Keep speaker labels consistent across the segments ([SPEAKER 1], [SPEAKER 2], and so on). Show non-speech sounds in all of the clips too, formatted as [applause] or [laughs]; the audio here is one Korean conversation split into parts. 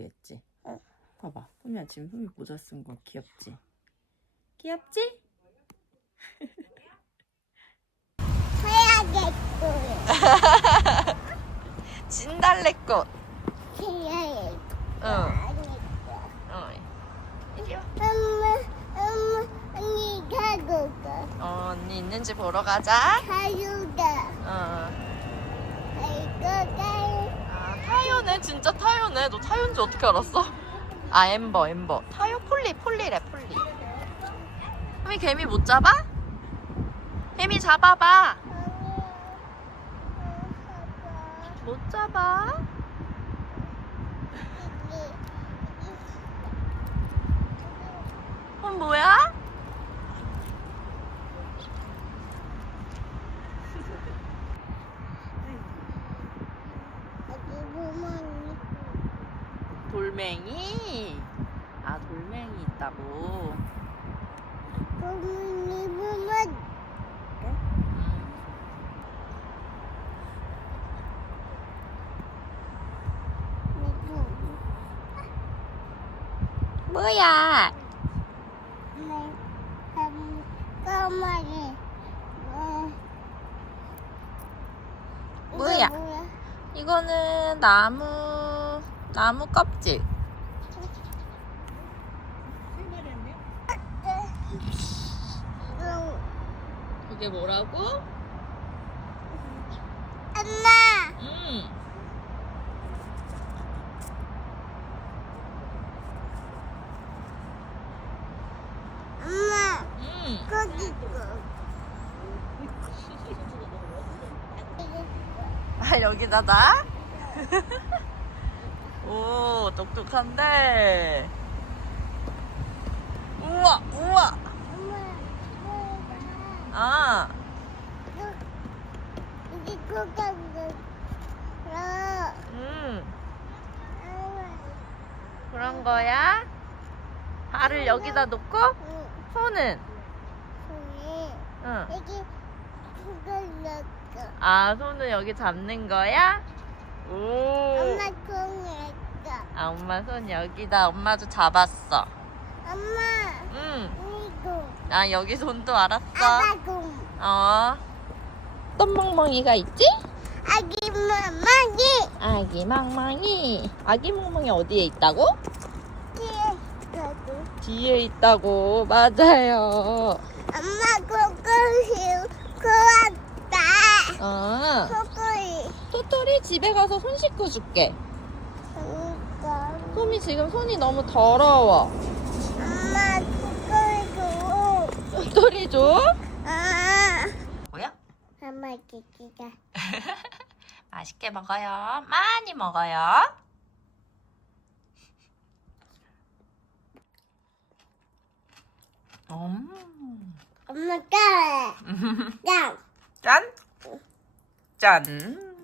[SPEAKER 1] 머리 했지?
[SPEAKER 2] 응.
[SPEAKER 1] 봐봐. 소미야 지금 소미 모자 쓴 거 귀엽지? 귀엽지?
[SPEAKER 2] 해야겠고. [laughs]
[SPEAKER 1] 진달래꽃.
[SPEAKER 2] 해야겠고.
[SPEAKER 1] 응. 어.
[SPEAKER 2] 엄마, 엄마, 언니 가고가.
[SPEAKER 1] 어, 언니 있는지 보러 가자.
[SPEAKER 2] 가요가.
[SPEAKER 1] 어.
[SPEAKER 2] 가요가.
[SPEAKER 1] 아, 타요네. 진짜 타요네. 너 타요인지 어떻게 알았어? 아, 엠버, 엠버. 타요 폴리, 폴리래, 폴리. 혜미 개미 못 잡아? 혜미 잡아봐. 못 잡아? 그럼 뭐야? 돌멩이? 아, 돌멩이 있다고. 뭐야? 뭐야? 이거는 나무, 나무 껍질. 그게 뭐라고?
[SPEAKER 2] 엄마,
[SPEAKER 1] 음.
[SPEAKER 2] 엄마,
[SPEAKER 1] 음.
[SPEAKER 2] 거기 [laughs]
[SPEAKER 1] 아, 여기다 놔? [laughs] 오, 똑똑한데. 우와, 우와. 아,
[SPEAKER 2] 이게 거기
[SPEAKER 1] 음. 그런 거야? 발을 여기다 놓고, 손은? 응. 아, 손은 여기 잡는 거야? 오.
[SPEAKER 2] 엄마 공했어
[SPEAKER 1] 아, 엄마 손 여기다. 엄마도 잡았어.
[SPEAKER 2] 엄마
[SPEAKER 1] 응.
[SPEAKER 2] 이거
[SPEAKER 1] 아, 여기 손도 알았어.
[SPEAKER 2] 아빠 공
[SPEAKER 1] 어. 어떤 멍멍이가 있지?
[SPEAKER 2] 아기 멍멍이
[SPEAKER 1] 아기 멍멍이. 아기 멍멍이 어디에 있다고?
[SPEAKER 2] 뒤에 가고
[SPEAKER 1] 뒤에 있다고. 맞아요.
[SPEAKER 2] 엄마 코코이 고왔다
[SPEAKER 1] 어.
[SPEAKER 2] 코코이
[SPEAKER 1] 토토리 집에 가서 손 씻고 줄게. 솜이 지금 손이 너무 더러워.
[SPEAKER 2] 엄마 코코이 고
[SPEAKER 1] 토토리 줘?
[SPEAKER 2] 엄마 기기가 [laughs]
[SPEAKER 1] 맛있게 먹어요. 많이 먹어요. 음.
[SPEAKER 2] 엄마가 짱 [laughs] [laughs]
[SPEAKER 1] 짠. 짠.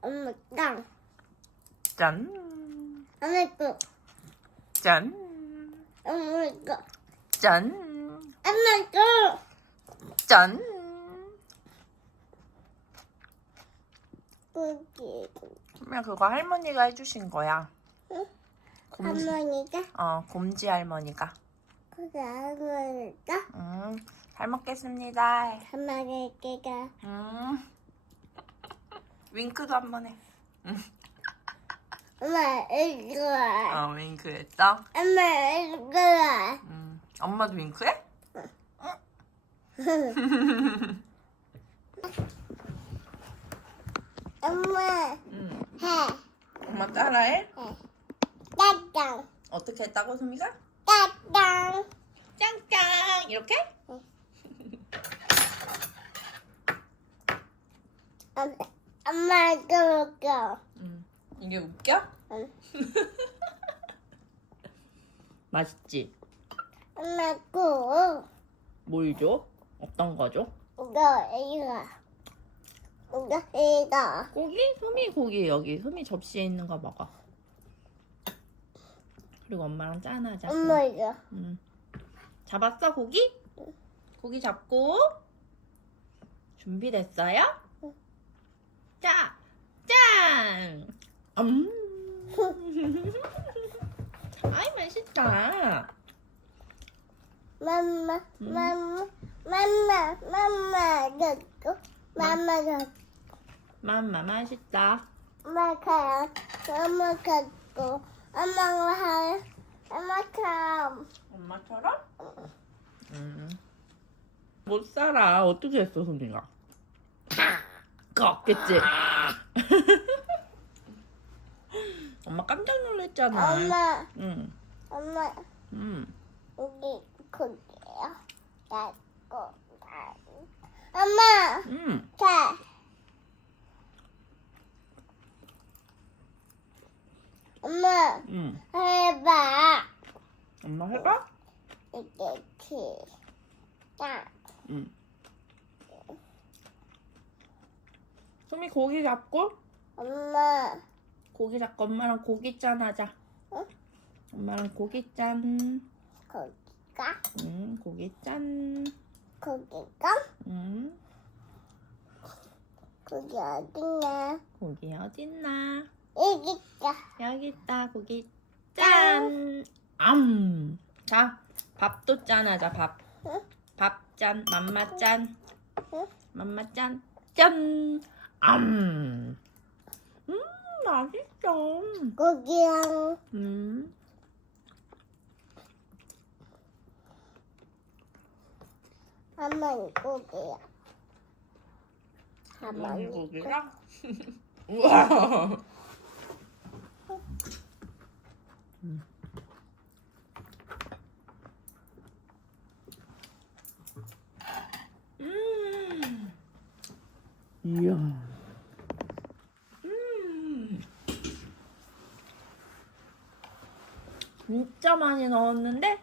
[SPEAKER 2] 엄마 짱
[SPEAKER 1] 짠.
[SPEAKER 2] 엄마 거
[SPEAKER 1] 짠.
[SPEAKER 2] 엄마 거
[SPEAKER 1] 짠.
[SPEAKER 2] 엄마 거
[SPEAKER 1] 짠.
[SPEAKER 2] 고기
[SPEAKER 1] 그러면 그거 할머니가 해주신 거야.
[SPEAKER 2] 응?
[SPEAKER 1] 곰지,
[SPEAKER 2] 할머니가
[SPEAKER 1] 어, 곰지 할머니가.
[SPEAKER 2] 그게 할머니가
[SPEAKER 1] 음, 잘 먹겠습니다.
[SPEAKER 2] 할머니가
[SPEAKER 1] 음. 윙크도 한 번 해.
[SPEAKER 2] 엄마 이거
[SPEAKER 1] 어, 윙크 했어?
[SPEAKER 2] 엄마 이거
[SPEAKER 1] 음. 엄마도 윙크해? [laughs] [laughs]
[SPEAKER 2] 엄마
[SPEAKER 1] 응.
[SPEAKER 2] 해
[SPEAKER 1] 엄마 따라해?
[SPEAKER 2] 짱짱
[SPEAKER 1] 어떻게 했다고, 소미가?
[SPEAKER 2] 짱짱
[SPEAKER 1] 짱짱! 이렇게?
[SPEAKER 2] 엄마 엄마 그거
[SPEAKER 1] 음. 이게 웃겨?
[SPEAKER 2] 응. [laughs]
[SPEAKER 1] 맛있지?
[SPEAKER 2] 엄마 그거
[SPEAKER 1] 뭘 줘? 어떤 거 줘?
[SPEAKER 2] 이거 이거 이거 이거
[SPEAKER 1] 고기? 소미 고기 여기 소미 접시에 있는 거 먹어. 그리고 엄마랑 짠하자.
[SPEAKER 2] 엄마 이거
[SPEAKER 1] 음. 잡았어 고기? 고기 잡고 준비됐어요? 자, 짠! 음. 아이 맛있다.
[SPEAKER 2] 맘마,
[SPEAKER 1] 음.
[SPEAKER 2] 맘마, 맘마, 맘마, 줬고, 줬고,
[SPEAKER 1] 맘마 맛있다.
[SPEAKER 2] 엄마 가요. 엄마 갖고, 엄마가 하, 엄마처럼.
[SPEAKER 1] 엄마처럼? 음. 못 살아. 어떻게 했어, 소리가? 꺾겠지? [laughs] 엄마 깜짝 놀랐잖아.
[SPEAKER 2] 엄마,
[SPEAKER 1] 응.
[SPEAKER 2] 엄마,
[SPEAKER 1] 응.
[SPEAKER 2] 여기 거기요. 갖고, 엄마,
[SPEAKER 1] 응.
[SPEAKER 2] 자. 엄마,
[SPEAKER 1] 응.
[SPEAKER 2] 해봐.
[SPEAKER 1] 엄마 해봐?
[SPEAKER 2] 이게 키. 자,
[SPEAKER 1] 응. 소미 고기 잡고
[SPEAKER 2] 엄마,
[SPEAKER 1] 고기 잡고 엄마랑 고기 짠 하자.
[SPEAKER 2] 응?
[SPEAKER 1] 엄마랑 고기짠.
[SPEAKER 2] 거기가,
[SPEAKER 1] 응, 고기 짠.
[SPEAKER 2] 거기가,
[SPEAKER 1] 응.
[SPEAKER 2] 거기 어딨냐?
[SPEAKER 1] 고기 어딨나?
[SPEAKER 2] 여기 있다.
[SPEAKER 1] 여기 있다 고기 짠. 암. 자 밥도 짠하자 밥.
[SPEAKER 2] 응?
[SPEAKER 1] 밥 짠. 맘마 짠.
[SPEAKER 2] 응?
[SPEAKER 1] 맘마 짠. 짠. 암. 음 맛있어.
[SPEAKER 2] 거기랑
[SPEAKER 1] 음.
[SPEAKER 2] 한번 고기야.
[SPEAKER 1] 어머니
[SPEAKER 2] 한번
[SPEAKER 1] 고기랑. 우와. 음. 이야. 음. 진짜 많이 넣었는데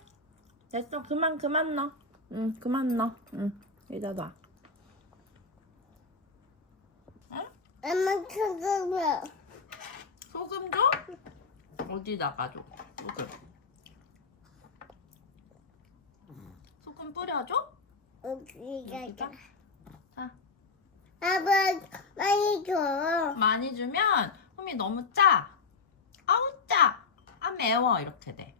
[SPEAKER 1] 됐어 그만 그만 넣어 응 그만 넣어. 응 여기다 놔.
[SPEAKER 2] 엄마 그거면
[SPEAKER 1] 소금 줘? 어디다가 줘? 소금. 소금 뿌려줘?
[SPEAKER 2] 여기가
[SPEAKER 1] 자
[SPEAKER 2] 아빠 많이 줘.
[SPEAKER 1] 많이 주면 홈이 너무 짜. 아우 짜 아 매워. 이렇게 돼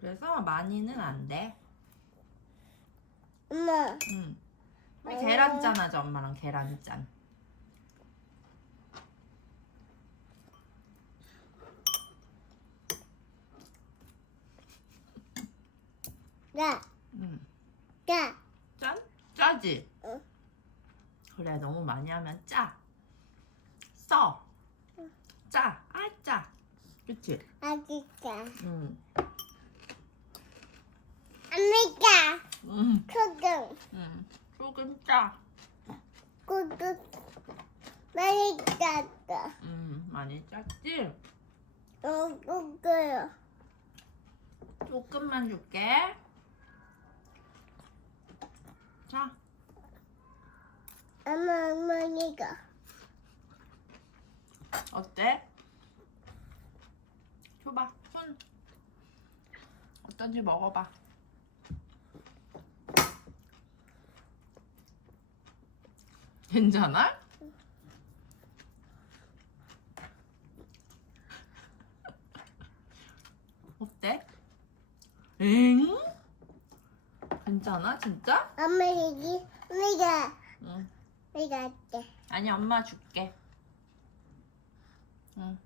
[SPEAKER 1] 그래서 많이는 안 돼
[SPEAKER 2] 엄마
[SPEAKER 1] 응. 우리 계란짠 하자 엄마랑 계란짠
[SPEAKER 2] 자,
[SPEAKER 1] 응.
[SPEAKER 2] 자,
[SPEAKER 1] 짠? 짜지?
[SPEAKER 2] 응.
[SPEAKER 1] 그래 너무 많이 하면 짜 써. 짜. 아 짜. 그치?
[SPEAKER 2] 아기가.
[SPEAKER 1] 응.
[SPEAKER 2] 엄마가
[SPEAKER 1] 응.
[SPEAKER 2] 소금,
[SPEAKER 1] 응. 소금 짜.
[SPEAKER 2] 고기 많이 짰다.
[SPEAKER 1] 응. 많이 짰지?
[SPEAKER 2] 어, 고기요.
[SPEAKER 1] 조금만 줄게. 자.
[SPEAKER 2] 엄마 어머니가
[SPEAKER 1] 어때? 줘봐. 손. 어떤지 먹어봐. 괜찮아? 어때? 엥? 괜찮아? 진짜?
[SPEAKER 2] 엄마 여기 우리가
[SPEAKER 1] 응.
[SPEAKER 2] 우리가 할게.
[SPEAKER 1] 아니 엄마 줄게. 응.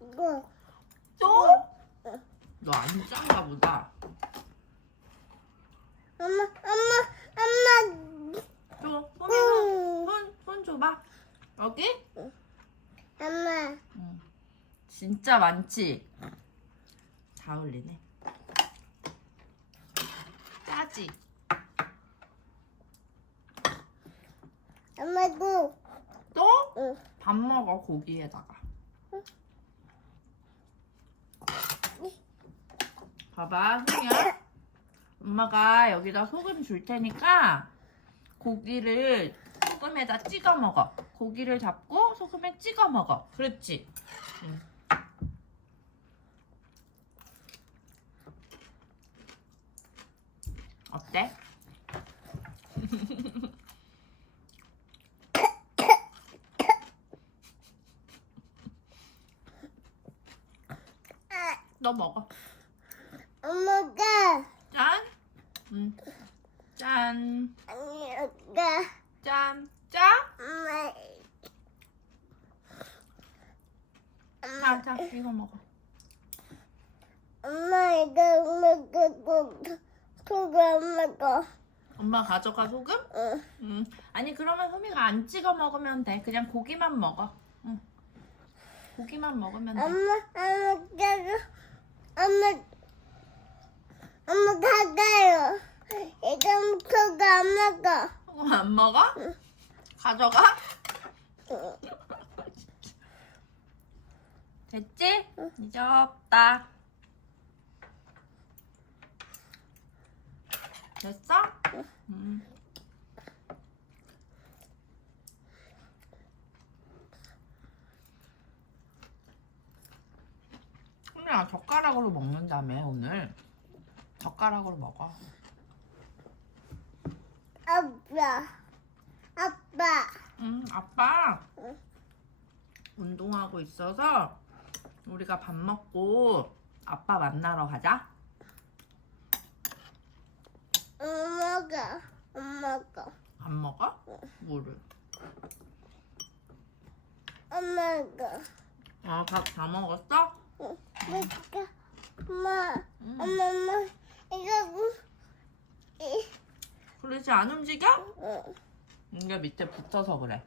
[SPEAKER 2] 이거
[SPEAKER 1] 또? 너 안 짠가 보다.
[SPEAKER 2] 엄마 엄마 엄마
[SPEAKER 1] 줘. 손,
[SPEAKER 2] 응.
[SPEAKER 1] 손, 손 줘봐. 여기?
[SPEAKER 2] 엄마
[SPEAKER 1] 응. 진짜 많지? 다 올리네. 짜지?
[SPEAKER 2] 엄마도
[SPEAKER 1] 또?
[SPEAKER 2] 응.
[SPEAKER 1] 밥 먹어, 고기에다가. 봐봐, 승희야. 엄마가 여기다 소금 줄 테니까 고기를 소금에다 찍어 먹어. 고기를 잡고 소금에 찍어 먹어. 그렇지? 응. 어때? 너 먹어.
[SPEAKER 2] 엄마가
[SPEAKER 1] 짠. 음. 짠.
[SPEAKER 2] 아니가
[SPEAKER 1] 짠. 짠.
[SPEAKER 2] 엄마
[SPEAKER 1] 자, 자, 이거 먹어.
[SPEAKER 2] 엄마 이거 그거 안 먹어
[SPEAKER 1] 엄마 가져가 소금?
[SPEAKER 2] 응.
[SPEAKER 1] 음. 아니 그러면 소미가 안 찍어 먹으면 돼. 그냥 고기만 먹어. 응. 고기만 먹으면 돼.
[SPEAKER 2] 엄마 엄마가 엄마 엄마 가가요 이거 그거 안 먹어
[SPEAKER 1] 소금 안 먹어? 가져가? [laughs]
[SPEAKER 2] 응.
[SPEAKER 1] 됐지? 이제 없다. 됐어? 음. 소미야 젓가락으로 먹는다며 오늘 젓가락으로 먹어
[SPEAKER 2] 아빠 아빠
[SPEAKER 1] 응 아빠
[SPEAKER 2] 응.
[SPEAKER 1] 운동하고 있어서 우리가 밥 먹고 아빠 만나러 가자
[SPEAKER 2] 엄마가 엄마가
[SPEAKER 1] 안 먹어? 뭐를?
[SPEAKER 2] 엄마가
[SPEAKER 1] 아밥 다 먹었어?
[SPEAKER 2] 엄마
[SPEAKER 1] 응.
[SPEAKER 2] 엄마 엄마 이거 이
[SPEAKER 1] 그러지 안 움직여?
[SPEAKER 2] 응.
[SPEAKER 1] 이게 밑에 붙어서 그래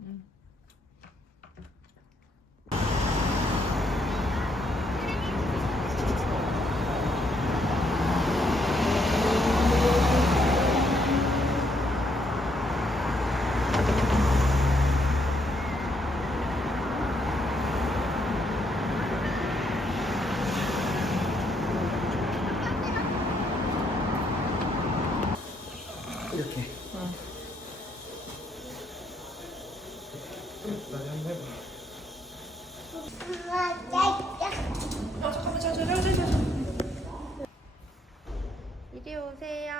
[SPEAKER 1] 응.
[SPEAKER 3] 이렇게.
[SPEAKER 1] 응. 어, 잠깐만, 저, 저. 이리 오세요.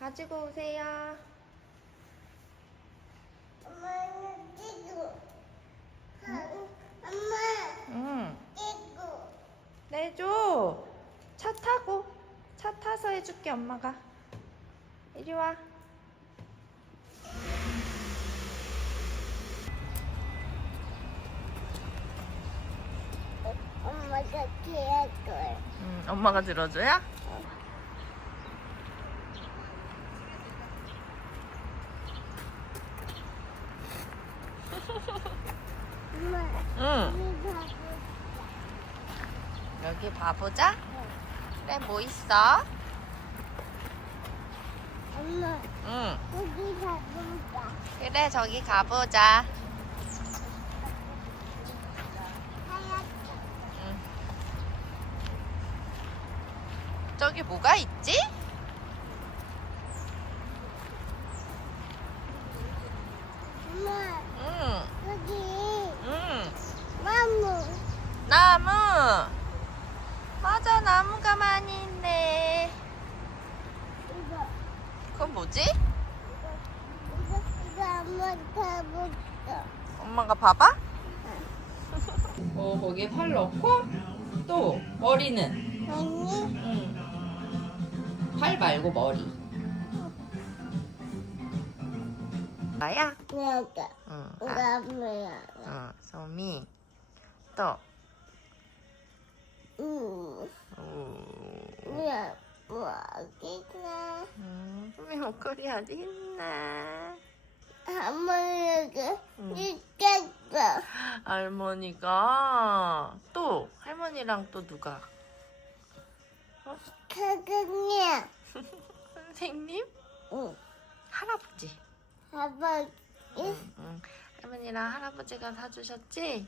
[SPEAKER 1] 가지고 오세요.
[SPEAKER 2] 엄마는 찌고 엄마
[SPEAKER 1] 응.
[SPEAKER 2] 찌고
[SPEAKER 1] 내줘. 차 타고. 차 타서 해줄게, 엄마가. 이리 와.
[SPEAKER 2] 엄마가 걸
[SPEAKER 1] 응, 엄마가 들어줘야?
[SPEAKER 2] 엄마
[SPEAKER 1] 응.
[SPEAKER 2] 이거
[SPEAKER 1] 여기 봐보자. 그래, 뭐 있어?
[SPEAKER 2] 엄마
[SPEAKER 1] 응.
[SPEAKER 2] 여기 가보자
[SPEAKER 1] 그래, 저기 가보자.
[SPEAKER 2] 하얗게
[SPEAKER 1] 응. 저기 뭐가 있지?
[SPEAKER 2] 엄마
[SPEAKER 1] 응,
[SPEAKER 2] 여기
[SPEAKER 1] 응.
[SPEAKER 2] 나무
[SPEAKER 1] 나무. 맞아, 나무가 많이 있네.
[SPEAKER 2] 이거
[SPEAKER 1] 그건 뭐지?
[SPEAKER 2] 이거 이거 한번 가보자
[SPEAKER 1] 엄마가 봐봐. 어, 거기에 팔 넣고 또 머리는.
[SPEAKER 2] 아니
[SPEAKER 1] 응. 팔 말고 머리. 나야?
[SPEAKER 2] 내가
[SPEAKER 1] 응. 아,
[SPEAKER 2] 나무야
[SPEAKER 1] 응. 소미. 또.
[SPEAKER 2] 음
[SPEAKER 1] 오.
[SPEAKER 2] 그냥 뭐하겠나
[SPEAKER 1] 음, 소미 목걸이 어디 있나?
[SPEAKER 2] 할머니가
[SPEAKER 1] 응.
[SPEAKER 2] 있겠어
[SPEAKER 1] 할머니가 또 할머니랑 또 누가?
[SPEAKER 2] 그거냐
[SPEAKER 1] 선생님?
[SPEAKER 2] 응
[SPEAKER 1] 할아버지.
[SPEAKER 2] 아버지
[SPEAKER 1] 응, 응. 할머니랑 할아버지가 사주셨지?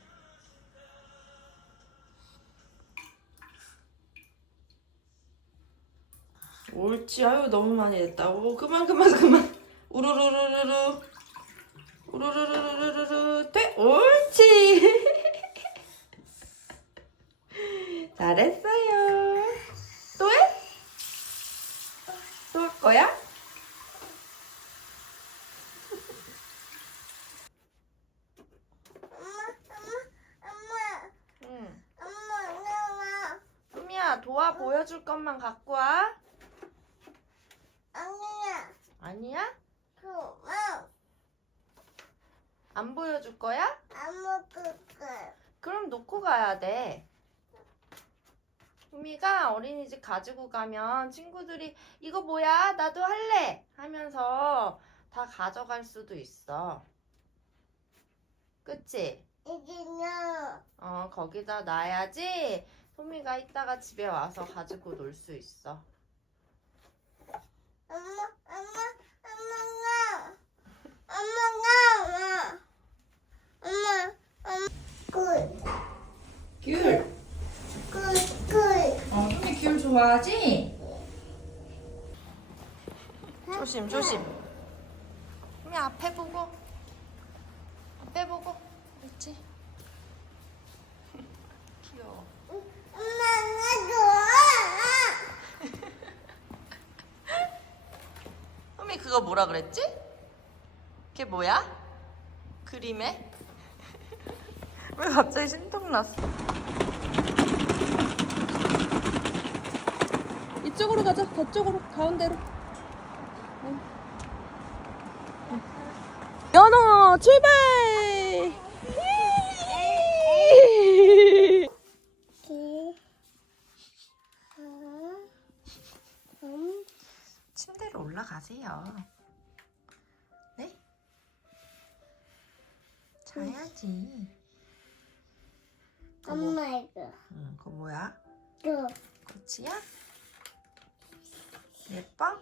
[SPEAKER 1] 옳지. 아유 너무 많이 됐다. 오 그만 그만 그만. 우르르르르르. 우르르르르르르. 돼. 옳지. [laughs] 잘했어요. 또 해? 또 할 거야? 보여줄 것만 갖고 와.
[SPEAKER 2] 아니야.
[SPEAKER 1] 아니야?
[SPEAKER 2] 그만.
[SPEAKER 1] 안 보여줄 거야?
[SPEAKER 2] 안 먹을 거야.
[SPEAKER 1] 그럼 놓고 가야 돼. 우미가 어린이집 가지고 가면 친구들이 이거 뭐야? 나도 할래! 하면서 다 가져갈 수도 있어. 그치?
[SPEAKER 2] 이기는
[SPEAKER 1] 어, 거기다 놔야지 소미가 이따가 집에 와서 가지고 놀 수 있어.
[SPEAKER 2] 엄마, 엄마, 엄마가, 엄마가, 엄마, 엄마, 꿀,
[SPEAKER 4] 귤.
[SPEAKER 2] 꿀, 꿀.
[SPEAKER 4] 어, 소미 귤 좋아하지?
[SPEAKER 1] 조심, 조심. 소미 앞에 보고. 앞에 보고. 그렇지? 귀여워.
[SPEAKER 2] 엄마가 좋아.
[SPEAKER 1] 소미 그거 뭐라 그랬지? 그게 뭐야? 그림에? [laughs] 왜 갑자기 신통났어?
[SPEAKER 5] 이쪽으로 가자. 저쪽으로 가운데로. 연어 출발!
[SPEAKER 2] 기, 하, 음,
[SPEAKER 1] 침대로 올라가세요. 그거 뭐,
[SPEAKER 2] 엄마 이거,
[SPEAKER 1] 응, 그거 뭐야?
[SPEAKER 2] 또,
[SPEAKER 1] 고치야? 예뻐?